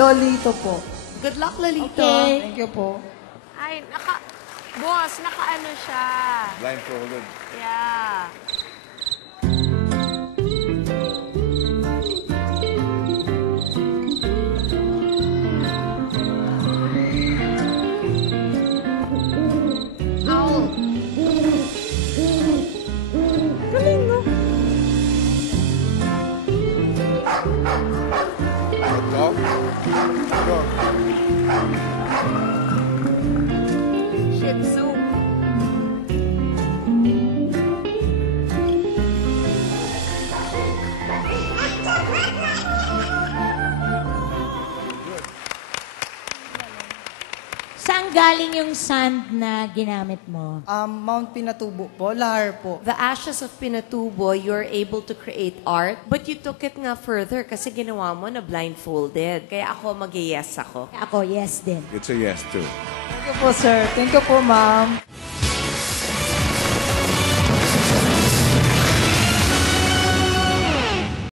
Lolito po. Good luck, Lalito. Okay. Thank you po. Ay, boss, nakaano siya. Blindfolded. Yeah. Ow. Galing, no? Dog? Dog. Shih Tzu. Saan galing yung sand na ginamit mo? Mount Pinatubo po, Lahar po. The ashes of Pinatubo, you're able to create art, but you took it nga further kasi ginawa mo na blindfolded. Kaya ako mag-yes ako. Ako, yes din. It's a yes, too. Thank you po, sir. Thank you po, ma'am.